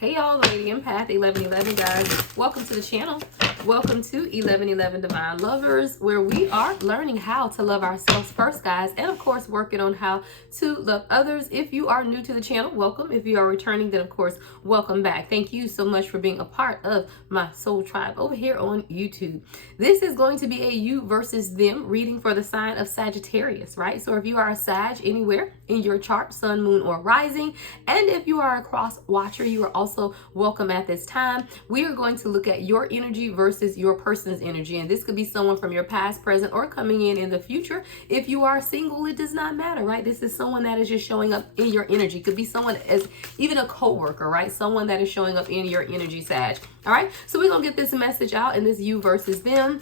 Hey y'all, Lady Empath 1111 guys. Welcome to the channel. Welcome to 1111 Divine Lovers, where we are learning how to love ourselves first, guys, and of course working on how to love others. If you are new to the channel, welcome. If you are returning, then of course welcome back. Thank you so much for being a part of my soul tribe over here on YouTube. This is going to be a you versus them reading for the sign of Sagittarius, right? So if you are a Sag anywhere in your chart, sun, moon, or rising, and if you are a cross watcher, you are also welcome at this time. We are going to look at your energy versus your person's energy, and this could be someone from your past, present, or coming in the future. If you are single, it does not matter, right? This is someone that is just showing up in your energy. Could be someone as even a co-worker, right? Someone that is showing up in your energy, Sag. All right, so we're gonna get this message out in this you versus them.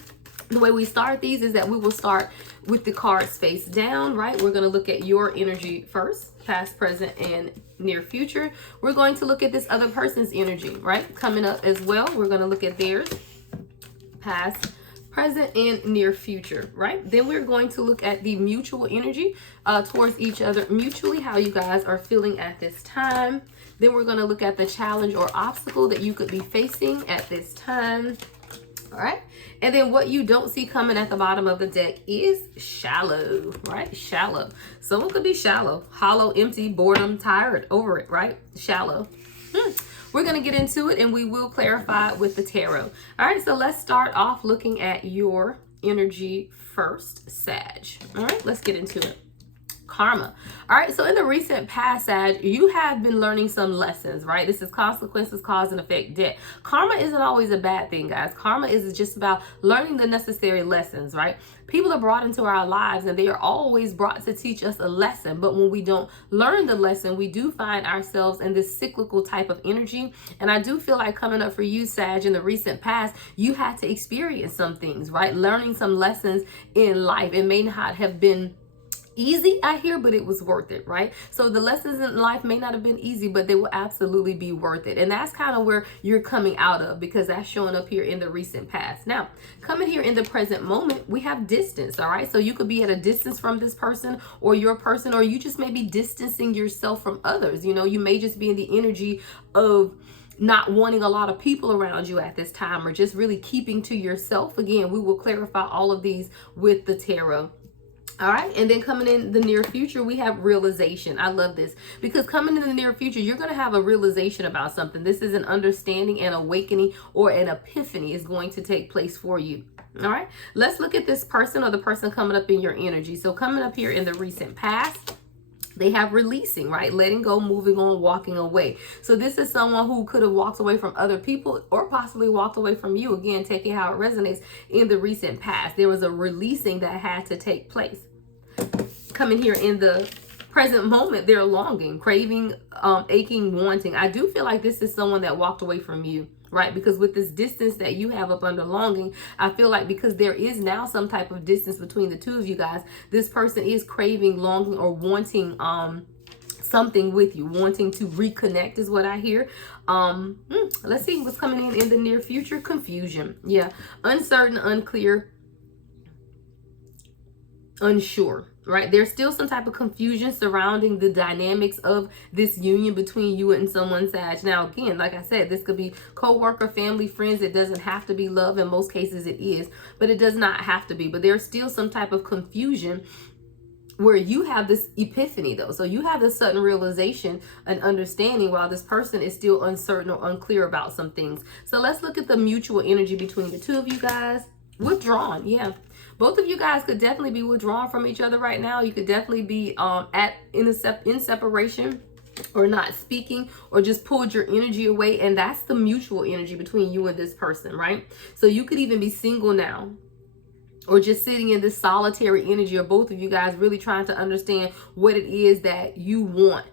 The way we start these is that we will start with the cards face down, right? We're going to look at your energy first, past, present, and near future. We're going to look at this other person's energy, right? Coming up as well. We're going to look at theirs, past, present, and near future, right? Then we're going to look at the mutual energy towards each other mutually, how you guys are feeling at this time. Then we're going to look at the challenge or obstacle that you could be facing at this time. All right, and then what you don't see coming at the bottom of the deck is shallow, right? Shallow. Someone could be shallow, hollow, empty, boredom, tired, over it, right? Shallow. We're going to get into it and we will clarify with the tarot. All right, so let's start off looking at your energy first, Sag. All right, let's get into it. Karma. All right, so in the recent past, Sag, you have been learning some lessons, right? This is consequences, cause and effect, debt. Karma isn't always a bad thing, guys. Karma is just about learning the necessary lessons, right? People are brought into our lives and they are always brought to teach us a lesson. But when we don't learn the lesson, we do find ourselves in this cyclical type of energy. And I do feel like coming up for you, Sag, in the recent past, you had to experience some things, right? Learning some lessons in life. It may not have been easy, I hear, but it was worth it, right? So the lessons in life may not have been easy, but they will absolutely be worth it. And that's kind of where you're coming out of, because that's showing up here in the recent past. Now, coming here in the present moment, we have distance, all right? So you could be at a distance from this person or your person, or you just may be distancing yourself from others. You know, you may just be in the energy of not wanting a lot of people around you at this time, or just really keeping to yourself. Again, we will clarify all of these with the tarot. All right, and then coming in the near future, we have realization. I love this because coming in the near future, you're going to have a realization about something. This is an understanding, an awakening, or an epiphany is going to take place for you. All right, let's look at this person or the person coming up in your energy. So coming up here in the recent past, they have releasing, right? Letting go, moving on, walking away. So this is someone who could have walked away from other people or possibly walked away from you. Again, taking how it resonates in the recent past. There was a releasing that had to take place. Coming here in the present moment, they're longing, craving, aching, wanting. I do feel like this is someone that walked away from you, right? Because with this distance that you have up under longing, I feel like because there is now some type of distance between the two of you guys, this person is craving, longing, or wanting something with you, wanting to reconnect is what I hear. Let's see what's coming in the near future. Confusion. Yeah. Uncertain, unclear, unsure, right? There's still some type of confusion surrounding the dynamics of this union between you and someone, Sag. Now, again, like I said, this could be co-worker, family, friends. It doesn't have to be love. In most cases it is, but it does not have to be. But there's still some type of confusion where you have this epiphany though. So you have this sudden realization and understanding while this person is still uncertain or unclear about some things. So let's look at the mutual energy between the two of you guys. Withdrawn, yeah. Both of you guys could definitely be withdrawn from each other right now. You could definitely be in separation or not speaking, or just pulled your energy away. And that's the mutual energy between you and this person, right? So you could even be single now, or just sitting in this solitary energy, or both of you guys really trying to understand what it is that you want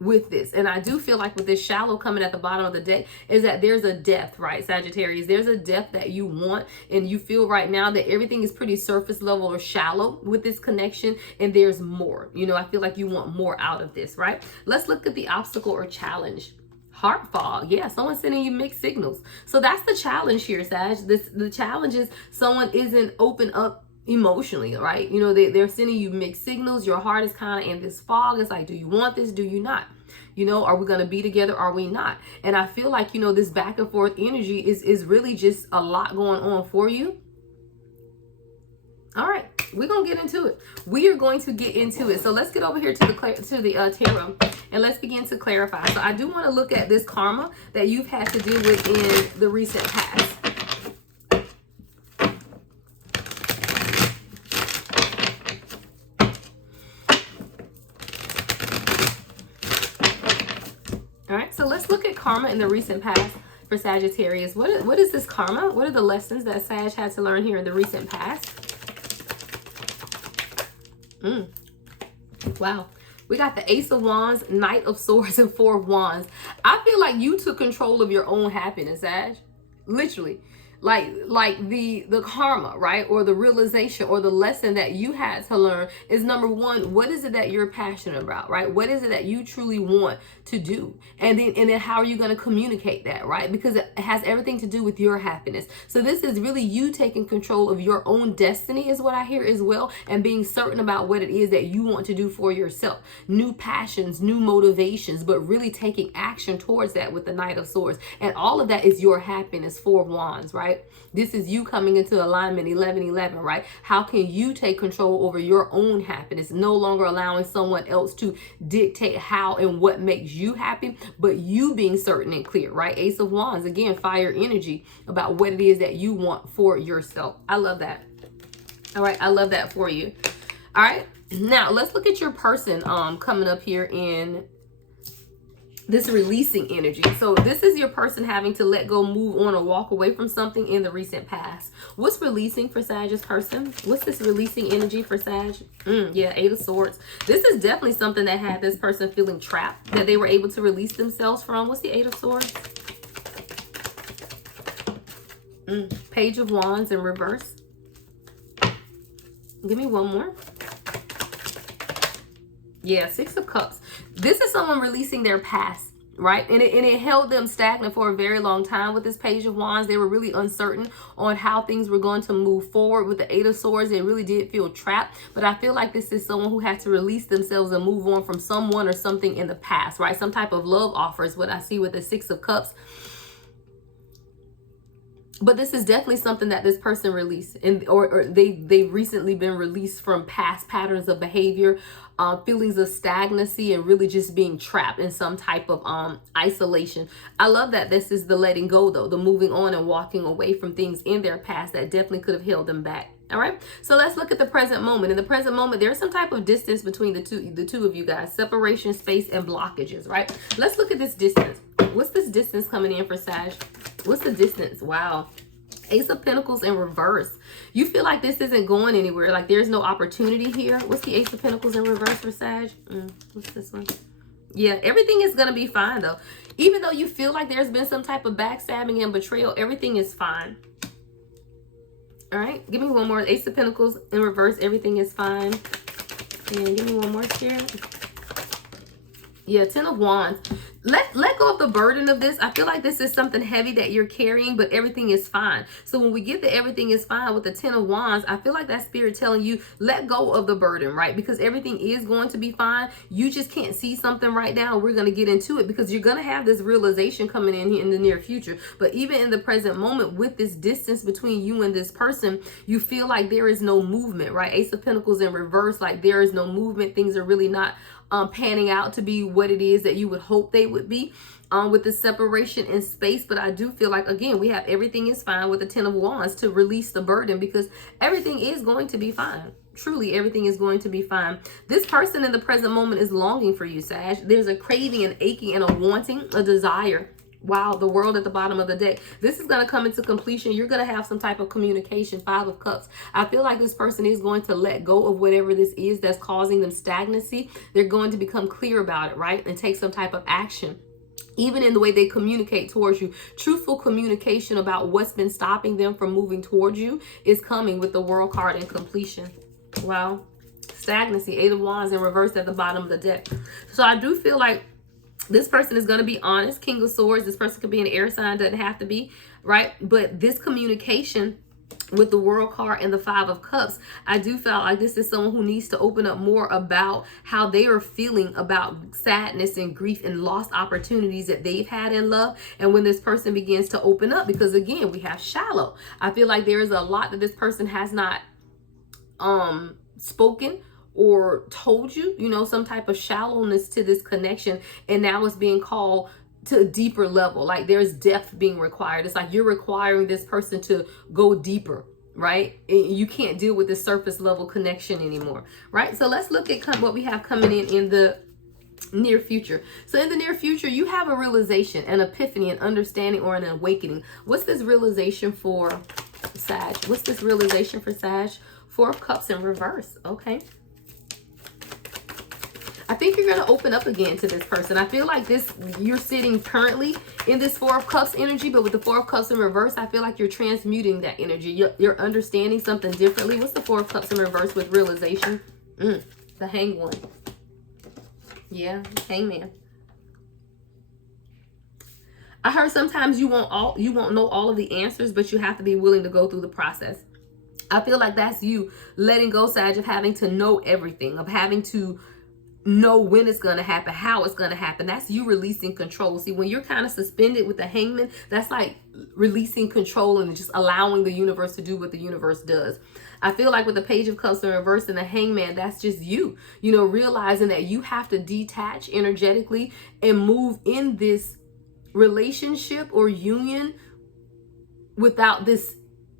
with this. And I do feel like with this shallow coming at the bottom of the deck is that there's a depth, right, Sagittarius? There's a depth that you want, and you feel right now that everything is pretty surface level or shallow with this connection, and there's more. You know, I feel like you want more out of this, right? Let's look at the obstacle or challenge. Heart fog. Yeah, someone's sending you mixed signals. So that's the challenge here, Sag. The challenge is someone isn't open up emotionally, right? You know, they're sending you mixed signals. Your heart is kind of in this fog. It's like, do you want this? Do you not? You know, are we going to be together? Are we not? And I feel like, you know, this back and forth energy is really just a lot going on for you. All right, we're going to get into it. We are going to get into it. So let's get over here to the tarot and let's begin to clarify. So I do want to look at this karma that you've had to deal with in the recent past. All right, so let's look at karma in the recent past for Sagittarius. What is this karma? What are the lessons that Sag had to learn here in the recent past? Wow. We got the Ace of Wands, Knight of Swords, and Four of Wands. I feel like you took control of your own happiness, Sag. Literally. Like the karma, right? Or the realization or the lesson that you had to learn is, number one, what is it that you're passionate about, right? What is it that you truly want to do? And then how are you going to communicate that, right? Because it has everything to do with your happiness. So this is really you taking control of your own destiny is what I hear as well, and being certain about what it is that you want to do for yourself. New passions, new motivations, but really taking action towards that with the Knight of Swords. And all of that is your happiness, Four of Wands, right? This is you coming into alignment, 11-11, right? How can you take control over your own happiness, no longer allowing someone else to dictate how and what makes you happy, but you being certain and clear, right? Ace of Wands, again, fire energy about what it is that you want for yourself. I love that. All right, I love that for you. All right, now let's look at your person coming up here in this releasing energy. So this is your person having to let go, move on, or walk away from something in the recent past. What's releasing for Sag's person? What's this releasing energy for Sag? Yeah, Eight of Swords. This is definitely something that had this person feeling trapped, that they were able to release themselves from. What's the Eight of Swords? Page of Wands in reverse. Give me one more. Yeah, Six of Cups. This is someone releasing their past, right? And it held them stagnant for a very long time with this Page of Wands. They were really uncertain on how things were going to move forward. With the Eight of Swords, they really did feel trapped. But I feel like this is someone who had to release themselves and move on from someone or something in the past, right? Some type of love offer is what I see with the Six of Cups. But this is definitely something that this person released, and or they've recently been released from past patterns of behavior, feelings of stagnancy, and really just being trapped in some type of isolation. I love that this is the letting go, though, the moving on and walking away from things in their past that definitely could have held them back. All right, so let's look at the present moment. In the present moment, there's some type of distance between the two of you guys, separation, space, and blockages, right? Let's look at this distance. What's this distance coming in for Sag? What's the distance? Wow. Ace of Pentacles in reverse. You feel like this isn't going anywhere. Like there's no opportunity here. What's the Ace of Pentacles in reverse for Sag? What's this one? Yeah, everything is going to be fine, though. Even though you feel like there's been some type of backstabbing and betrayal, everything is fine. All right, give me one more. Ace of Pentacles in reverse. Everything is fine. And give me one more here. Yeah, Ten of Wands. Let go of the burden of this. I feel like this is something heavy that you're carrying, but everything is fine. So when we get the everything is fine with the Ten of Wands, I feel like that spirit telling you, let go of the burden, right? Because everything is going to be fine. You just can't see something right now. We're going to get into it because you're going to have this realization coming in here in the near future. But even in the present moment, with this distance between you and this person, you feel like there is no movement, right? Ace of Pentacles in reverse, like there is no movement. Things are really not panning out to be what it is that you would hope they would be with the separation in space. But I do feel like, again, we have everything is fine with the Ten of Wands to release the burden because everything is going to be fine. Truly, everything is going to be fine. This person in the present moment is longing for you, Sag. There's a craving and aching and a wanting, a desire. Wow, the world at the bottom of the deck. This is going to come into completion. You're going to have some type of communication. Five of Cups. I feel like this person is going to let go of whatever this is that's causing them stagnancy. They're going to become clear about it, right? And take some type of action. Even in the way they communicate towards you. Truthful communication about what's been stopping them from moving towards you is coming with the World card in completion. Wow. Stagnancy. Eight of Wands in reverse at the bottom of the deck. So I do feel like this person is going to be honest. King of Swords. This person could be an air sign. Doesn't have to be, right? But this communication with the World card and the Five of Cups, I do feel like this is someone who needs to open up more about how they are feeling about sadness and grief and lost opportunities that they've had in love. And when this person begins to open up, because again, we have shallow. I feel like there is a lot that this person has not spoken or told you, you know, some type of shallowness to this connection. And now it's being called to a deeper level. Like there's depth being required. It's like you're requiring this person to go deeper, right? And you can't deal with this surface level connection anymore, right? So let's look at what we have coming in the near future. So in the near future, you have a realization, an epiphany, an understanding, or an awakening. What's this realization for Sag? What's this realization for Sag? Four of Cups in reverse. Okay. I think you're going to open up again to this person. I feel like you're sitting currently in this Four of Cups energy, but with the Four of Cups in reverse, I feel like you're transmuting that energy. You're understanding something differently. What's the Four of Cups in reverse with realization? The Hanged One. Yeah, Hangman. I heard sometimes you won't know all of the answers, but you have to be willing to go through the process. I feel like that's you letting go, Sag, of having to know everything, of having to know when it's going to happen, how it's going to happen. That's you releasing control. See, when you're kind of suspended with the Hangman, that's like releasing control and just allowing the universe to do what the universe does. I feel like with the Page of Cups in reverse and the Hangman, that's just you know, realizing that you have to detach energetically and move in this relationship or union without this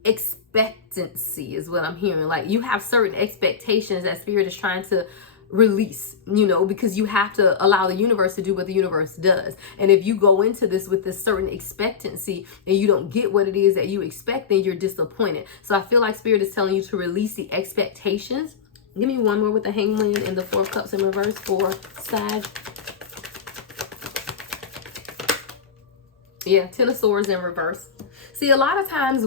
expectancy is what I'm hearing. Like you have certain expectations that Spirit is trying to release, you know, because you have to allow the universe to do what the universe does. And if you go into this with this certain expectancy and you don't get what it is that you expect, then you're disappointed. So I feel like Spirit is telling you to release the expectations. Give me one more with the Hangman and the Four of Cups in reverse for Sag. Yeah, Ten of Swords in reverse. See, a lot of times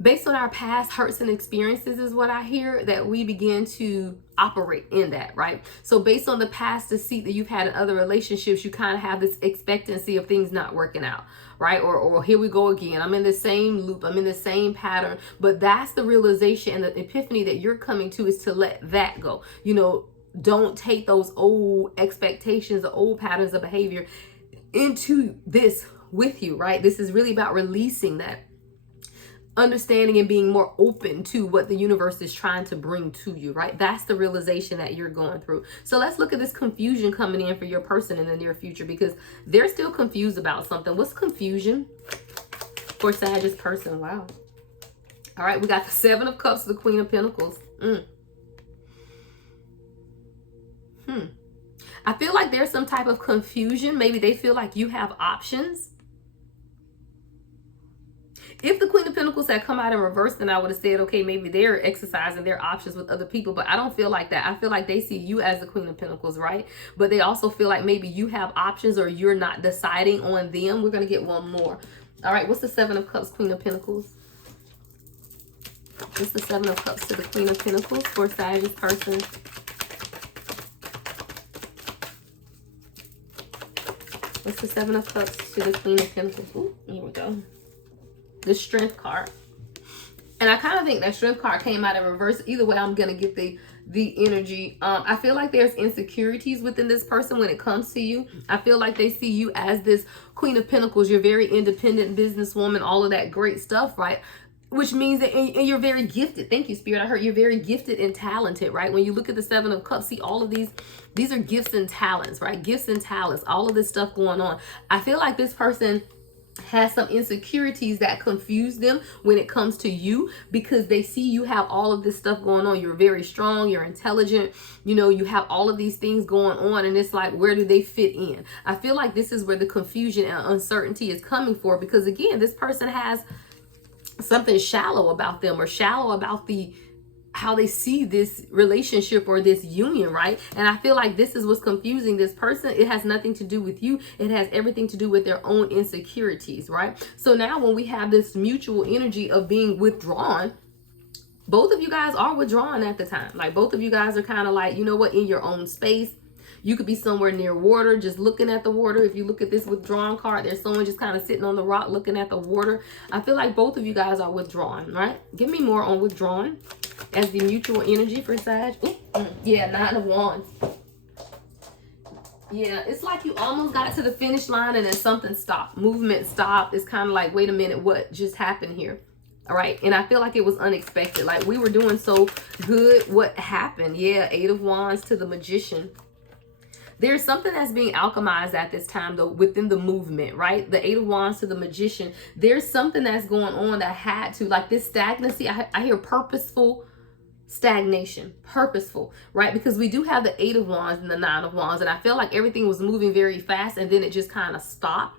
based on our past hurts and experiences is what I hear, that we begin to operate in that, right? So based on the past deceit that you've had in other relationships, you kind of have this expectancy of things not working out, right? Or here we go again. I'm in the same loop. I'm in the same pattern. But that's the realization and the epiphany that you're coming to, is to let that go. You know, don't take those old expectations, the old patterns of behavior into this with you, right? This is really about releasing that, understanding and being more open to what the universe is trying to bring to you, right? That's the realization that you're going through. So let's look at this confusion coming in for your person in the near future, because they're still confused about something. What's confusion for Sagittarius person? Wow. All right, we got the Seven of Cups, the Queen of Pentacles. I feel like there's some type of confusion. Maybe they feel like you have options. If the Queen of Pentacles had come out in reverse, then I would have said, okay, maybe they're exercising their options with other people. But I don't feel like that. I feel like they see you as the Queen of Pentacles, right? But they also feel like maybe you have options or you're not deciding on them. We're going to get one more. All right, what's the Seven of Cups, Queen of Pentacles? What's the Seven of Cups to the Queen of Pentacles for Sagittarius person? What's the Seven of Cups to the Queen of Pentacles? Ooh, here we go. The Strength card. And I kind of think that Strength card came out in reverse. Either way, I'm going to get the energy. I feel like there's insecurities within this person when it comes to you. I feel like they see you as this Queen of Pentacles. You're very independent businesswoman, all of that great stuff, right? Which means that and you're very gifted. Thank you, Spirit. I heard you're very gifted and talented, right? When you look at the Seven of Cups, see all of these are gifts and talents, right? Gifts and talents, all of this stuff going on. I feel like this person has some insecurities that confuse them when it comes to you, because they see you have all of this stuff going on. You're very strong, you're intelligent, you know, you have all of these things going on, and it's like, where do they fit in? I feel like this is where the confusion and uncertainty is coming for, because again, this person has something shallow about them, or shallow about how they see this relationship or this union, right? And I feel like this is what's confusing this person. It has nothing to do with you. It has everything to do with their own insecurities, right? So now when we have this mutual energy of being withdrawn, both of you guys are withdrawn at the time. Like both of you guys are kind of like, you know what, in your own space. You could be somewhere near water, just looking at the water. If you look at this withdrawn card, there's someone just kind of sitting on the rock looking at the water. I feel like both of you guys are withdrawn, right? Give me more on withdrawn as the mutual energy for Sag. Yeah, 9 of Wands. Yeah, it's like you almost got to the finish line and then something stopped. Movement stopped. It's kind of like, wait a minute, what just happened here? All right. And I feel like it was unexpected. Like we were doing so good. What happened? Yeah, 8 of Wands to the Magician. There's something that's being alchemized at this time, though, within the movement, right? The 8 of Wands to the Magician. There's something that's going on that had to, like this stagnancy. I hear purposeful stagnation, purposeful, right? Because we do have the 8 of Wands and the 9 of Wands. And I feel like everything was moving very fast and then it just kind of stopped.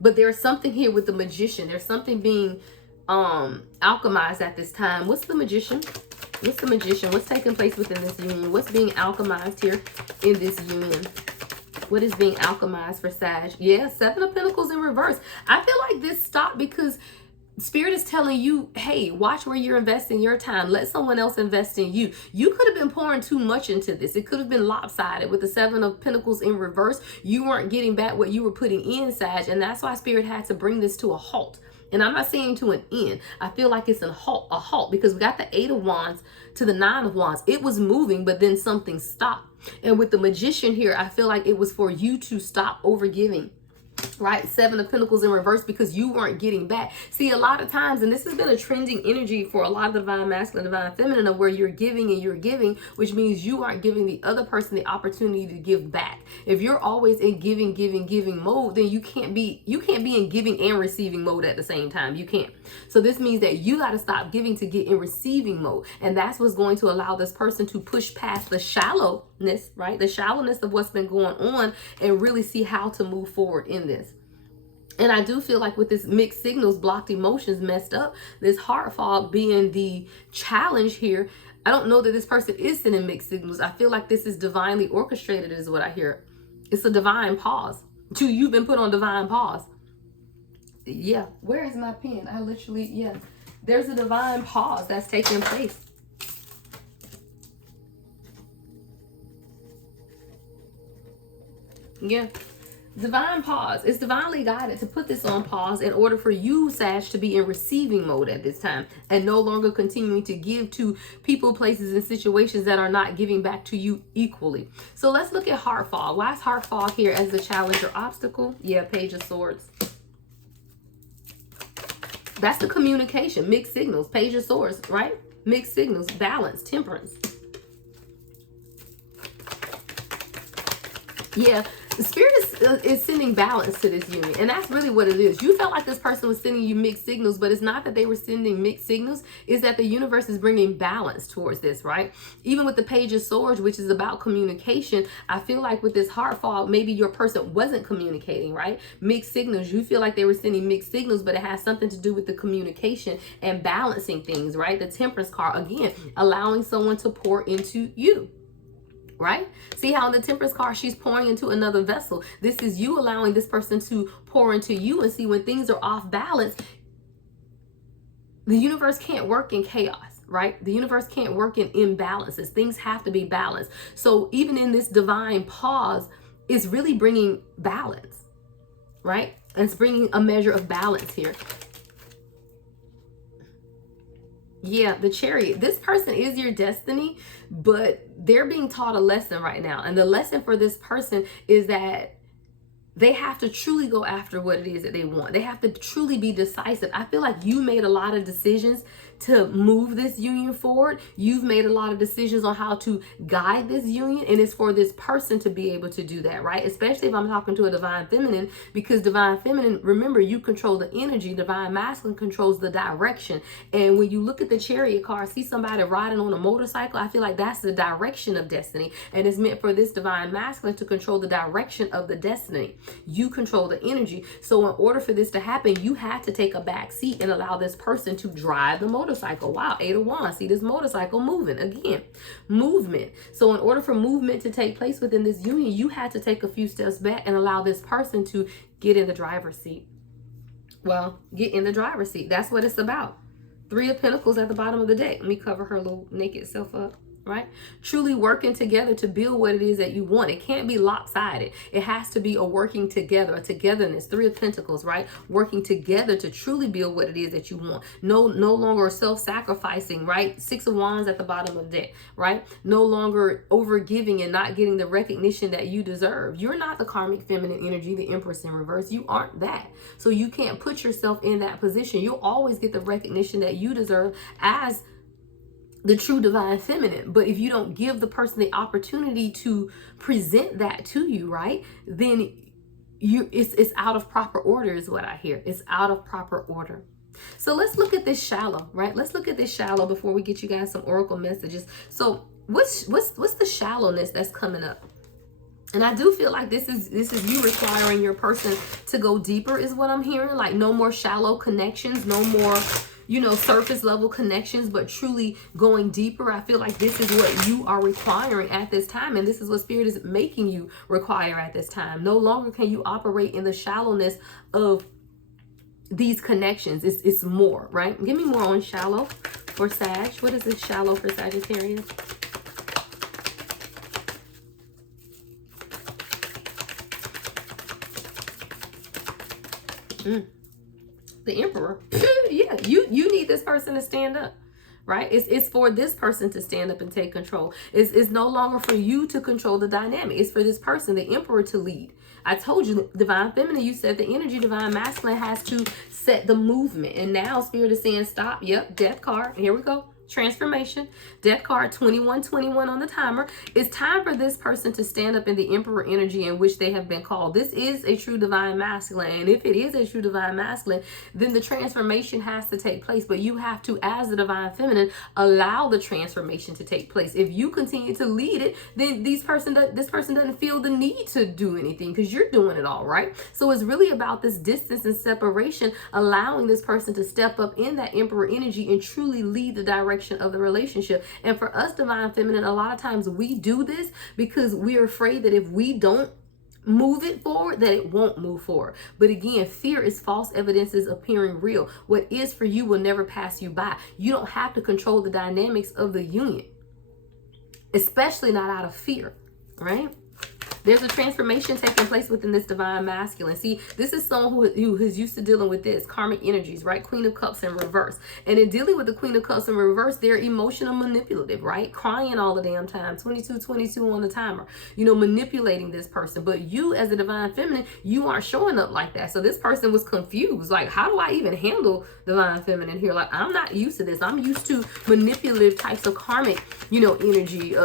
But there's something here with the Magician. There's something being alchemized at this time. What's the Magician? What's the Magician? What's taking place within this union? What's being alchemized here in this union? What is being alchemized for Sag? Yeah, 7 of Pentacles in reverse. I feel like this stopped because Spirit is telling you, hey, watch where you're investing your time. Let someone else invest in you. You could have been pouring too much into this. It could have been lopsided with the 7 of Pentacles in reverse. You weren't getting back what you were putting in, Sag, and that's why Spirit had to bring this to a halt. And I'm not saying to an end. I feel like it's a halt because we got the 8 of Wands to the 9 of Wands. It was moving, but then something stopped. And with the Magician here, I feel like it was for you to stop overgiving. Right? 7 of Pentacles in reverse because you weren't getting back. See, a lot of times, and this has been a trending energy for a lot of Divine Masculine, Divine Feminine, of where you're giving and you're giving, which means you aren't giving the other person the opportunity to give back. If you're always in giving mode, then you can't be in giving and receiving mode at the same time. You can't. So this means that you got to stop giving to get in receiving mode. And that's what's going to allow this person to push past the shallowness, right? The shallowness of what's been going on and really see how to move forward in this. And I do feel like with this mixed signals, blocked emotions, messed up, this heart fog being the challenge here, I don't know that this person is sending mixed signals. I feel like this is divinely orchestrated is what I hear. It's a divine pause. You've been put on divine pause. Yeah. Where is my pen? I literally, yeah. There's a divine pause that's taking place. Yeah. Divine pause. It's divinely guided to put this on pause in order for you, Sag, to be in receiving mode at this time and no longer continuing to give to people, places, and situations that are not giving back to you equally. So let's look at heart fog. Why is heart fog here as the challenge or obstacle? Yeah, Page of Swords. That's the communication, mixed signals, Page of Swords, right? Mixed signals, balance, temperance. Yeah, the Spirit is sending balance to this union. And that's really what it is. You felt like this person was sending you mixed signals, but it's not that they were sending mixed signals. It's that the universe is bringing balance towards this, right? Even with the Page of Swords, which is about communication, I feel like with this heart fog, maybe your person wasn't communicating, right? Mixed signals. You feel like they were sending mixed signals, but it has something to do with the communication and balancing things, right? The Temperance card, again, allowing someone to pour into you. Right? See how in the Temperance card, she's pouring into another vessel. This is you allowing this person to pour into you. And see, when things are off balance, the universe can't work in chaos, right? The universe can't work in imbalances. Things have to be balanced. So even in this divine pause, it's really bringing balance, right? And it's bringing a measure of balance here. Yeah, the Chariot. This person is your destiny, but they're being taught a lesson right now. And the lesson for this person is that they have to truly go after what it is that they want. They have to truly be decisive. I feel like you made a lot of decisions to move this union forward. You've made a lot of decisions on how to guide this union, and it's for this person to be able to do that, right? Especially if I'm talking to a Divine Feminine, because Divine Feminine, remember, you control the energy. Divine Masculine controls the direction. And when you look at the Chariot card, see somebody riding on a motorcycle, I feel like that's the direction of destiny, and it's meant for this Divine Masculine to control the direction of the destiny. You control the energy. So in order for this to happen, you had to take a back seat and allow this person to drive the motorcycle. Wow, 8 of Wands. See this motorcycle moving again. Movement. So in order for movement to take place within this union, you had to take a few steps back and allow this person to get in the driver's seat. Well, get in the driver's seat. That's what it's about. 3 of Pentacles at the bottom of the deck. Let me cover her little naked self up. right? Truly working together to build what it is that you want. It can't be lopsided. It has to be a working together, a togetherness. Three of Pentacles, right? Working together to truly build what it is that you want. No longer self-sacrificing, right? Six of Wands at the bottom of the deck, right? No longer over-giving and not getting the recognition that you deserve. You're not the karmic feminine energy, the Empress in reverse. You aren't that. So you can't put yourself in that position. You'll always get the recognition that you deserve as the true divine feminine. But if you don't give the person the opportunity to present that to you, right, then it's out of proper order is what I hear. It's out of proper order. So let's look at this shallow, right? Let's look at this shallow before we get you guys some oracle messages. So what's the shallowness that's coming up? And I do feel like this is you requiring your person to go deeper is what I'm hearing. Like no more shallow connections, no more, surface level connections, but truly going deeper. I feel like this is what you are requiring at this time. And this is what Spirit is making you require at this time. No longer can you operate in the shallowness of these connections. It's more, right? Give me more on shallow for Sag. What is this shallow for Sagittarius? The Emperor. Yeah, you need this person to stand up, right? It's for this person to stand up and take control. It's no longer for you to control the dynamic. It's for this person, the Emperor, to lead. I told you, divine feminine, you said the energy, divine masculine has to set the movement. And now Spirit is saying stop. Yep, death card. Here we go. Transformation, death card 2121 on the timer. It's time for this person to stand up in the Emperor energy in which they have been called. This is a true divine masculine, and if it is a true divine masculine, then the transformation has to take place. But you have to, as the divine feminine, allow the transformation to take place. If you continue to lead it, then this person doesn't feel the need to do anything because you're doing it all, right? So it's really about this distance and separation, allowing this person to step up in that Emperor energy and truly lead the direction of the relationship. And for us, divine feminine, a lot of times we do this because we're afraid that if we don't move it forward, that it won't move forward. But again, fear is false evidences appearing real. What is for you will never pass you by. You don't have to control the dynamics of the union, especially not out of fear, right? There's a transformation taking place within this divine masculine. See, this is someone who is used to dealing with this karmic energies, right? Queen of Cups in reverse. And in dealing with the Queen of Cups in reverse, they're emotional manipulative, right? Crying all the damn time. 2222 on the timer. Manipulating this person. But you, as a divine feminine, you aren't showing up like that. So this person was confused. Like, how do I even handle divine feminine here? Like, I'm not used to this. I'm used to manipulative types of karmic, energy.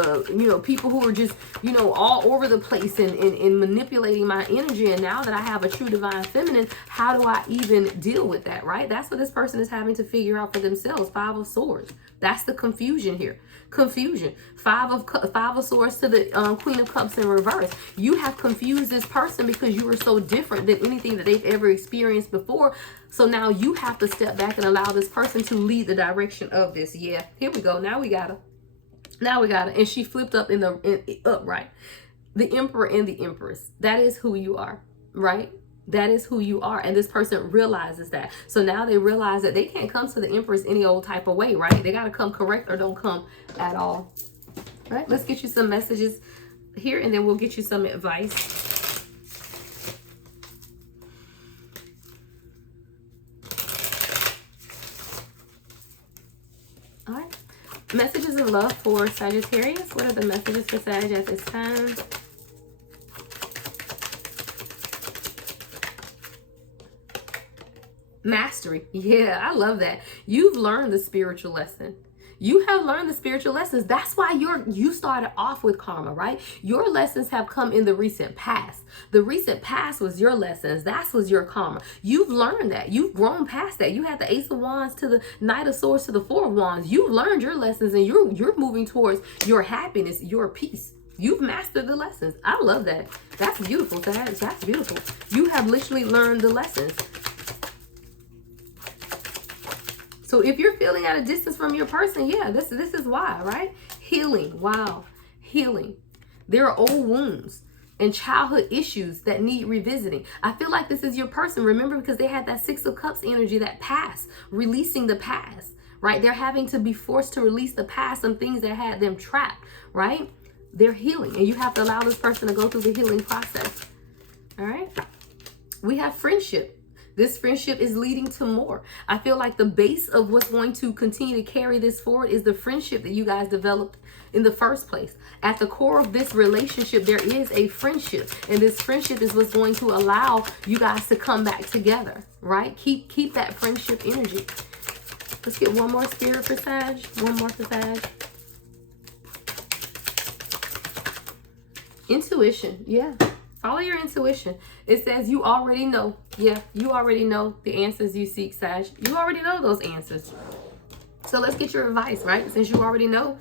People who are just, all over the place and manipulating my energy. And now that I have a true divine feminine, how do I even deal with that, right? That's what this person is having to figure out for themselves. Five of Swords. That's the confusion here. Confusion. Five of Swords to the Queen of Cups in reverse. You have confused this person because you are so different than anything that they've ever experienced before. So now you have to step back and allow this person to lead the direction of this. Yeah, here we go. Now we got her. And she flipped up in the upright. The Emperor and the Empress. That is who you are, right? That is who you are. And this person realizes that. So now they realize that they can't come to the Empress any old type of way, right? They got to come correct or don't come at all. All right, let's get you some messages here and then we'll get you some advice. All right. Messages of love for Sagittarius. What are the messages for Sag at this time? Mastery. Yeah, I love that. You've learned the spiritual lesson. You have learned the spiritual lessons. That's why you started off with karma, right? Your lessons have come in the recent past. The recent past was your lessons. That was your karma. You've learned that. You've grown past that. You had the Ace of Wands to the Knight of Swords to the Four of Wands. You've learned your lessons and you're moving towards your happiness, your peace. You've mastered the lessons. I love that. That's beautiful, Sag. That's beautiful. You have literally learned the lessons. So if you're feeling at a distance from your person, yeah, this is why, right? Healing. Wow. Healing. There are old wounds and childhood issues that need revisiting. I feel like this is your person. Remember, because they had that Six of Cups energy, that past, releasing the past, right? They're having to be forced to release the past, some things that had them trapped, right? They're healing, and you have to allow this person to go through the healing process. All right. We have friendship. This friendship is leading to more. I feel like the base of what's going to continue to carry this forward is the friendship that you guys developed in the first place. At the core of this relationship, there is a friendship. And this friendship is what's going to allow you guys to come back together, right? Keep that friendship energy. Let's get one more spirit for Sag. One more for Sag. Intuition. Yeah. Follow your intuition. It says you already know. Yeah, you already know the answers you seek, Sag. You already know those answers. So let's get your advice, right? Since you already know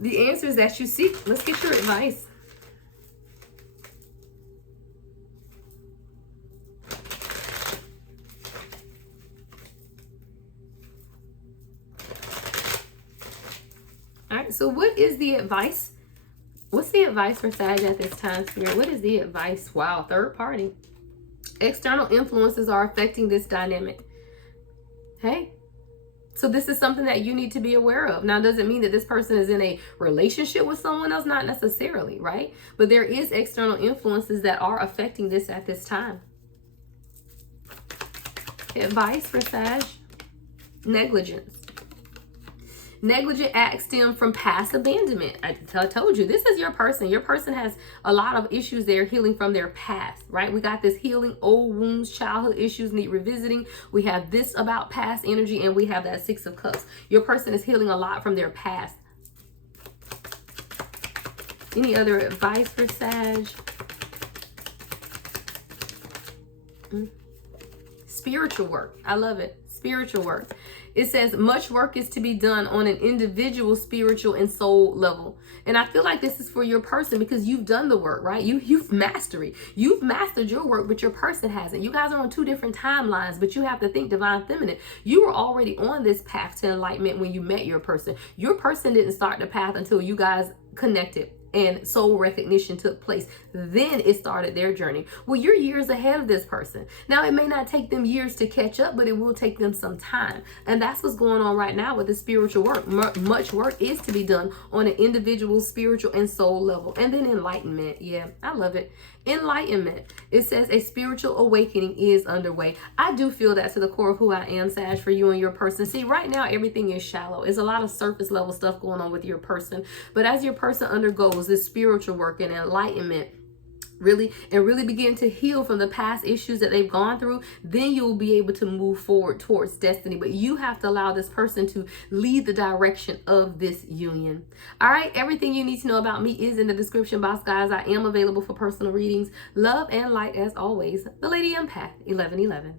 the answers that you seek, let's get your advice. All right, so what is the advice? What's the advice for Sag at this time, Spirit? What is the advice? Wow, third party. External influences are affecting this dynamic. Hey, so this is something that you need to be aware of. Now, does it mean that this person is in a relationship with someone else? Not necessarily, right? But there is external influences that are affecting this at this time. Advice for Sag. Negligence. Negligent acts stem from past abandonment. I told you, this is your person. Your person has a lot of issues they're healing from their past, right? We got this healing, old wounds, childhood issues need revisiting. We have this about past energy, and we have that Six of Cups. Your person is healing a lot from their past. Any other advice for Sag? Spiritual work. I love it. Spiritual work. It says much work is to be done on an individual spiritual and soul level. And I feel like this is for your person because you've done the work, right? You've mastered. You've mastered your work, but your person hasn't. You guys are on two different timelines, but you have to think divine feminine. You were already on this path to enlightenment when you met your person. Your person didn't start the path until you guys connected and soul recognition took place. Then it started their journey. Well, you're years ahead of this person. Now, it may not take them years to catch up, but it will take them some time. And that's what's going on right now with the spiritual work. Much work is to be done on an individual, spiritual, and soul level. And then enlightenment. Yeah, I love it. Enlightenment. It says a spiritual awakening is underway. I do feel that to the core of who I am, Sag, for you and your person. See, right now, everything is shallow. It's a lot of surface level stuff going on with your person. But as your person undergoes this spiritual work and enlightenment, really begin to heal from the past issues that they've gone through, then you'll be able to move forward towards destiny. But you have to allow this person to lead the direction of this union. All right, everything you need to know about me is in the description box, guys. I am available for personal readings. Love and light as always. The Lady Empath 1111.